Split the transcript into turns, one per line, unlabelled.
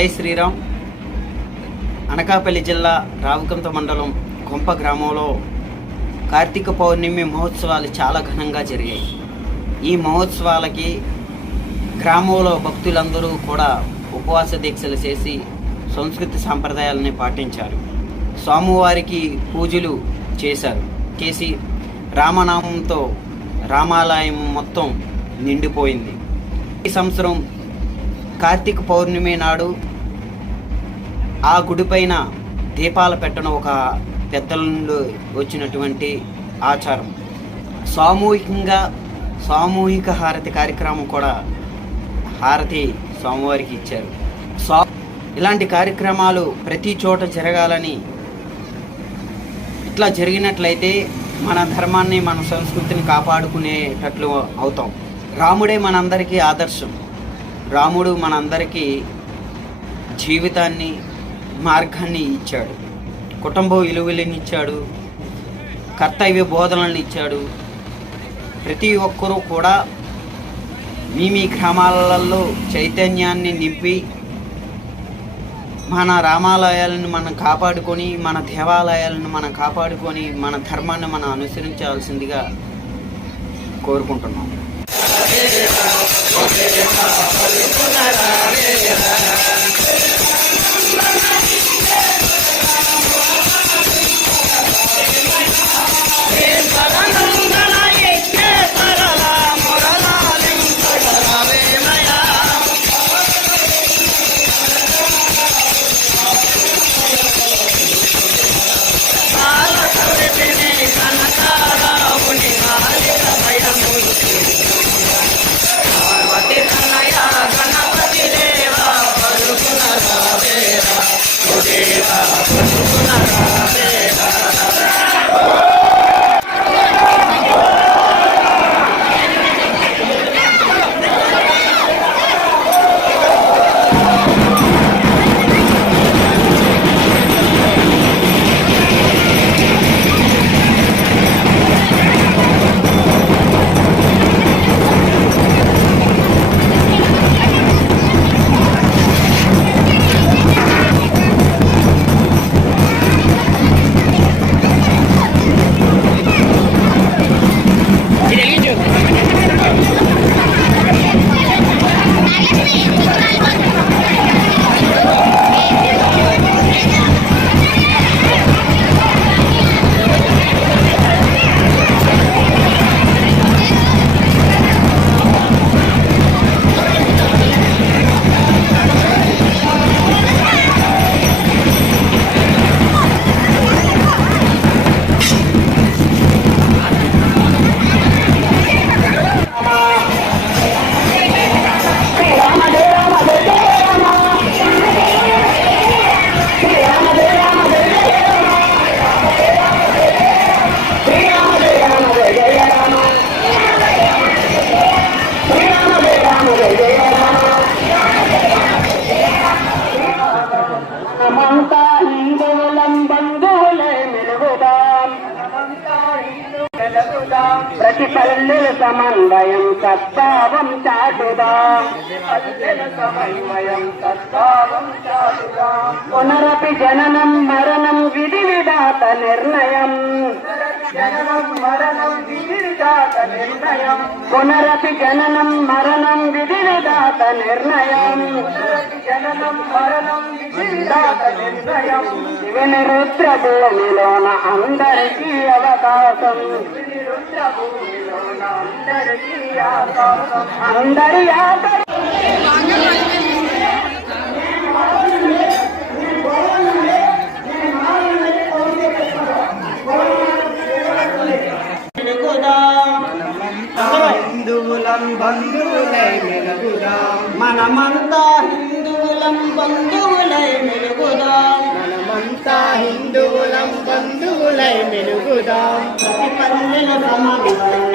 జై శ్రీరామ్. అనకాపల్లి జిల్లా రావుకంత మండలం కొంప గ్రామంలో కార్తీక పౌర్ణమి మహోత్సవాలు చాలా ఘనంగా జరిగాయి. ఈ మహోత్సవాలకి గ్రామంలో భక్తులందరూ కూడా ఉపవాస దీక్షలు చేసి సంస్కృతి సాంప్రదాయాలని పాటించారు. స్వామివారికి పూజలు చేశారు. చేసి రామనామంతో రామాలయం మొత్తం నిండిపోయింది. ఈ సంవత్సరం కార్తీక పౌర్ణమి నాడు ఆ గుడి పైన దీపాలు పెట్టడం ఒక పెద్దల నుండి వచ్చినటువంటి ఆచారం. సామూహికంగా సామూహిక హారతి కార్యక్రమం కూడా హారతి స్వామివారికి ఇచ్చారు. సా ఇలాంటి కార్యక్రమాలు ప్రతి చోట జరగాలని ఇట్లా జరిగినట్లయితే మన ధర్మాన్ని మన సంస్కృతిని కాపాడుకునేటట్లు అవుతాం. రాముడే మనందరికీ ఆదర్శం. రాముడు మనందరికీ జీవితాన్ని మార్గాన్ని ఇచ్చాడు. కుటుంబ విలువలను ఇచ్చాడు. కర్తవ్య బోధనలను ఇచ్చాడు. ప్రతి ఒక్కరూ కూడా మీ మీ గ్రామాలలో చైతన్యాన్ని నింపి మన రామాలయాలను మనం కాపాడుకొని మన దేవాలయాలను మనం కాపాడుకొని మన ధర్మాన్ని మనం అనుసరించాల్సిందిగా కోరుకుంటున్నాం.
ప్రతి పల్లెల సమన్వయం సద్భావం చాటుదా. పునరపి జననం మరణం విధి విధాత నిర్ణయం. పునరపి జననం మరణం విధి విధాత నిర్ణయం. జననం మరణం విధి విధాత నిర్ణయం శివుని రుద్ర భూమిలోన అందరికీ అవకాశం. అందరి ఆదరి
హిందువులం బంధువులై మెలుగుదాం మనమంతా హిందువులం బంధువులై మెలుగుదాం.
మనమంతా హిందువులం బంధువులై మెలుగుదాం.
ప్రతి పల్లెల